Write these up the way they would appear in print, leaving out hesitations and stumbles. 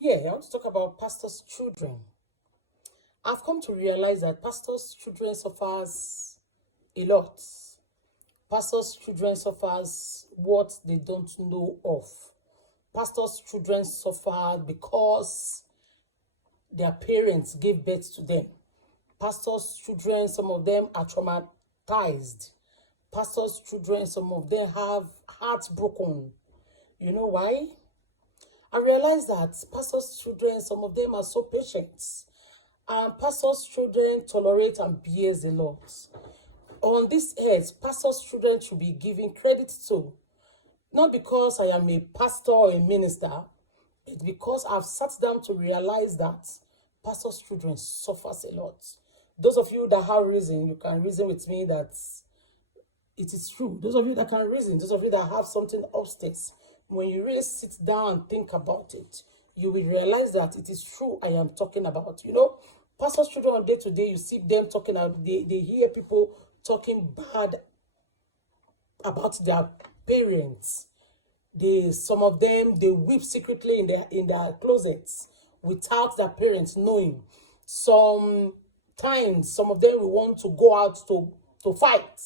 Yeah, I want to talk about pastors' children. I've come to realize that pastors' children suffers a lot. Pastors' children suffers what they don't know of. Pastors' children suffer because their parents gave birth to them. Pastors' children, some of them are traumatized. Pastors' children, some of them have hearts broken. You know why? I realize that pastors' children, some of them are so patient. And pastors' children tolerate and bears a lot. On this earth, pastors' children should be given credit to. Not because I am a pastor or a minister, it's because I've sat down to realize that pastors' children suffers a lot. Those of you that have reason, you can reason with me that it is true. Those of you that can reason, those of you that have something upstairs, when you really sit down and think about it, you will realize that it is true I am talking about. Pastors' children on day to day, you see them talking about, they hear people talking bad about their parents. Some of them they weep secretly in their closets without their parents knowing. Sometimes some of them will want to go out to fight,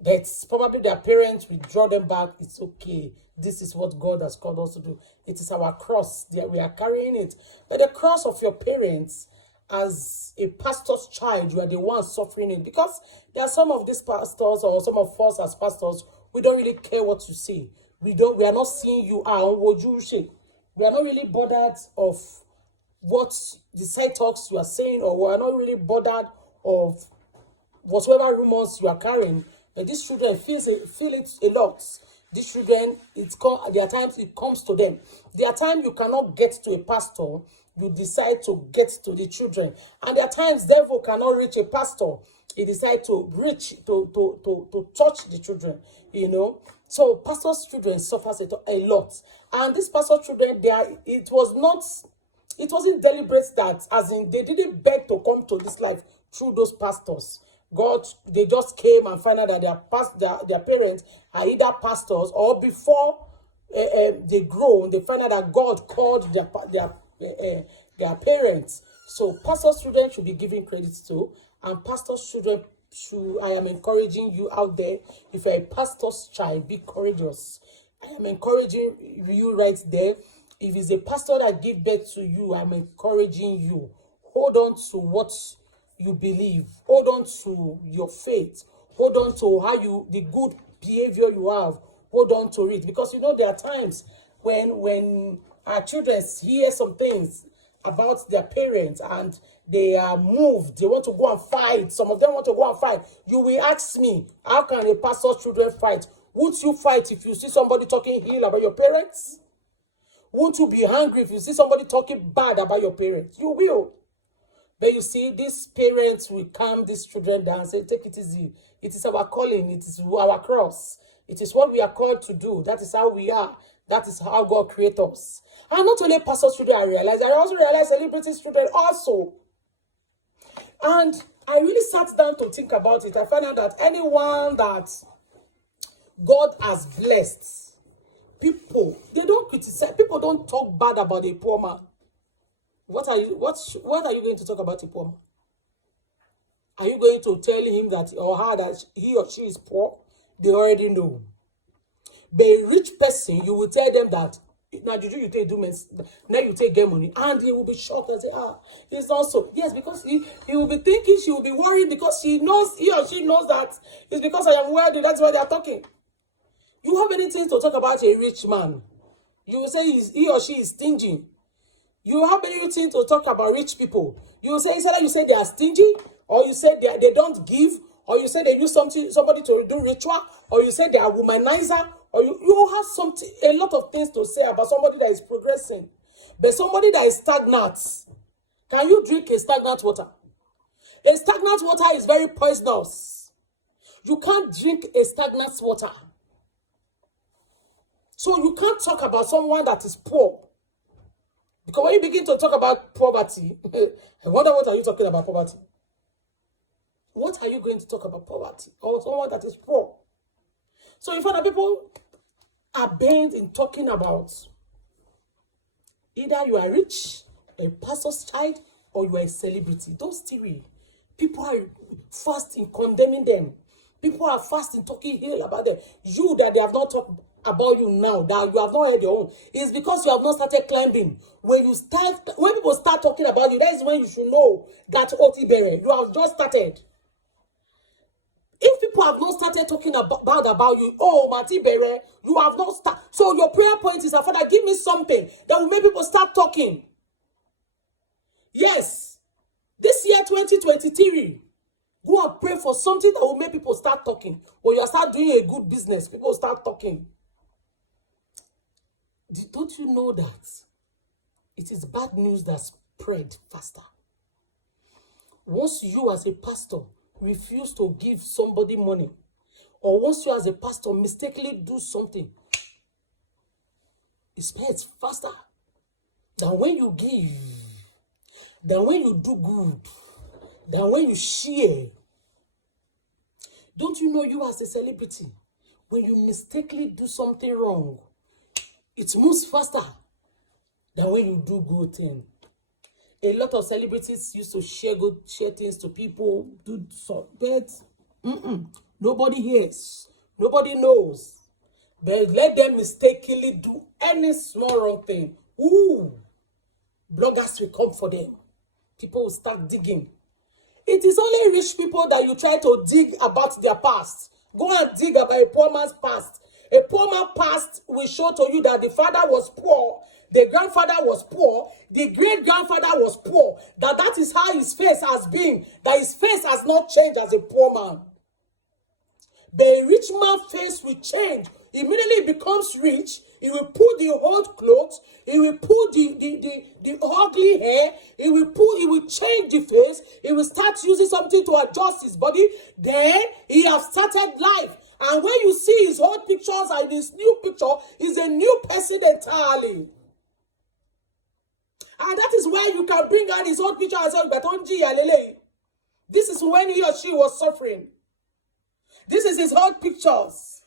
but probably their parents will draw them back. It's okay. This is what God has called us to do. It is our cross that we are carrying it. But the cross of your parents, as a pastor's child, you are the one suffering it. Because there are some of these pastors or some of us as pastors, we don't really care what you say. We are not seeing you out what you say. We are not really bothered of what the side talks you are saying, or we are not really bothered of whatever rumors you are carrying. But these children feel it a lot. These children, there are times it comes to them. There are times you cannot get to a pastor, you decide to get to the children. And there are times devil cannot reach a pastor, he decide to reach to touch the children. So pastors' children suffers a lot. And these pastor children, it wasn't deliberate, that as in they didn't beg to come to this life through those pastors. God, they just came and found out that their parents are either pastors, or before they grow, they find out that God called their parents. So pastors' children should be given credit to, and pastors' children should. I am encouraging you out there. If you're a pastor's child, be courageous. I am encouraging you right there. If it's a pastor that gave birth to you, I'm encouraging you. Hold on to what you believe. Hold on to your faith. Hold on to the good behavior you have. Hold on to it. Because there are times when our children hear some things about their parents and they are moved. They want to go and fight. Some of them want to go and fight. You will ask me, how can a pastor's children fight? Won't you fight if you see somebody talking ill about your parents? Won't you be angry if you see somebody talking bad about your parents? You will. But you see, these parents will calm these children down and say, take it easy. It is our calling. It is our cross. It is what we are called to do. That is how we are. That is how God created us. And not only pastor's children, I also realized celebrities' children also. And I really sat down to think about it. I found out that anyone that God has blessed, they don't criticize. People don't talk bad about a poor man. What are you going to talk about a poor man? Are you going to tell him that or her that he or she is poor? They already know. But a rich person, you will tell them that now you take now you take their money, and he will be shocked and say, it's not so. Yes, because he will be thinking, she will be worried, because he or she knows that it's because I am wealthy. That's why they are talking. You have anything to talk about a rich man? You will say he or she is stingy. You have anything to talk about rich people? You say they are stingy, or you say they don't give, or you say they use somebody to do ritual, or you say they are womanizer, or you have a lot of things to say about somebody that is progressing. But somebody that is stagnant, can you drink a stagnant water? A stagnant water is very poisonous. You can't drink a stagnant water. So you can't talk about someone that is poor. Because when you begin to talk about poverty, I wonder, what are you talking about poverty? What are you going to talk about poverty? Or someone that is poor? So if other people are bent in talking about Either you are rich, a pastor's child, or you are a celebrity. Those three. People are fast in condemning them. People are fast in talking ill about them. You that they have not talked about you now, that you have not heard your own, it's because you have not started climbing. When people start talking about you, that is when you should know that Otibere, you have just started. If people have not started talking about you, oh, Mati Bere, you have not started. So your prayer point is, Father, give me something that will make people start talking. Yes, this year 2023, go and pray for something that will make people start talking. When you start doing a good business, people start talking. Don't you know that it is bad news that spread faster? Once you as a pastor refuse to give somebody money, or once you as a pastor mistakenly do something, it spreads faster than when you give, than when you do good, than when you share. Don't you know you as a celebrity, when you mistakenly do something wrong, it moves faster than when you do good thing. A lot of celebrities used to share things to people, do so, but nobody hears, nobody knows. But let them mistakenly do any small wrong thing. Ooh, bloggers will come for them. People will start digging. It is only rich people that you try to dig about their past. Go and dig about a poor man's past. A poor man's past will show to you that the father was poor, the grandfather was poor, the great-grandfather was poor, that is how his face has been, that his face has not changed as a poor man. But a rich man's face will change. Immediately he becomes rich, he will put the old clothes, he will put the ugly hair, he will change the face, he will start using something to adjust his body. Then he has started life. And when you see his old pictures and his new picture, he's a new person entirely. And that is why you can bring out his old picture and say, this is when he or she was suffering. This is his old pictures.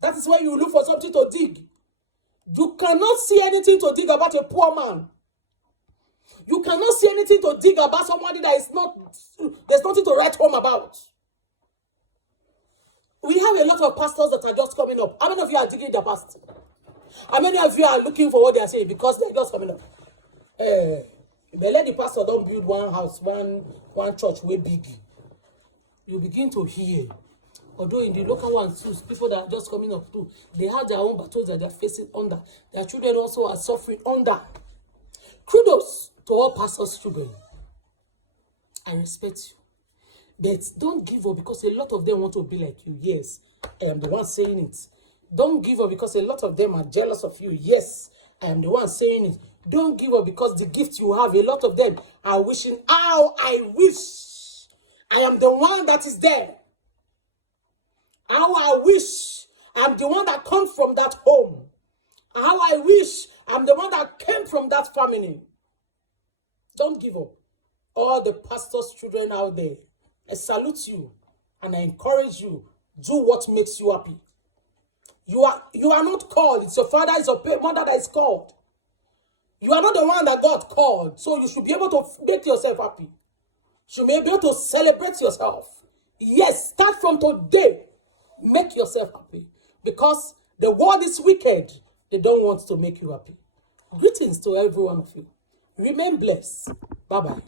That is why you look for something to dig. You cannot see anything to dig about a poor man. You cannot see anything to dig about somebody that is not, there's nothing to write home about. We have a lot of pastors that are just coming up. How many of you are digging the past? How many of you are looking for what they are saying because they're just coming up? But let the pastor don't build one house, one church way big. You begin to hear. Although in the local ones too, people that are just coming up too, they have their own battles that they're facing under. Their children also are suffering under. Kudos to all pastors' children. I respect you. But don't give up because a lot of them want to be like you. Yes, I am the one saying it. Don't give up because a lot of them are jealous of you. Yes, I am the one saying it. Don't give up because the gift you have, a lot of them are wishing, how I wish I am the one that is there. How I wish I'm the one that comes from that home. How I wish I'm the one that came from that family. Don't give up. All the pastors' children out there, I salute you and I encourage you. Do what makes you happy. You are not called. It's your father, it's your mother that is called. You are not the one that God called. So you should be able to make yourself happy. You should be able to celebrate yourself. Yes, start from today. Make yourself happy. Because the world is wicked. They don't want to make you happy. Greetings to every one of you. Remain blessed. Bye-bye.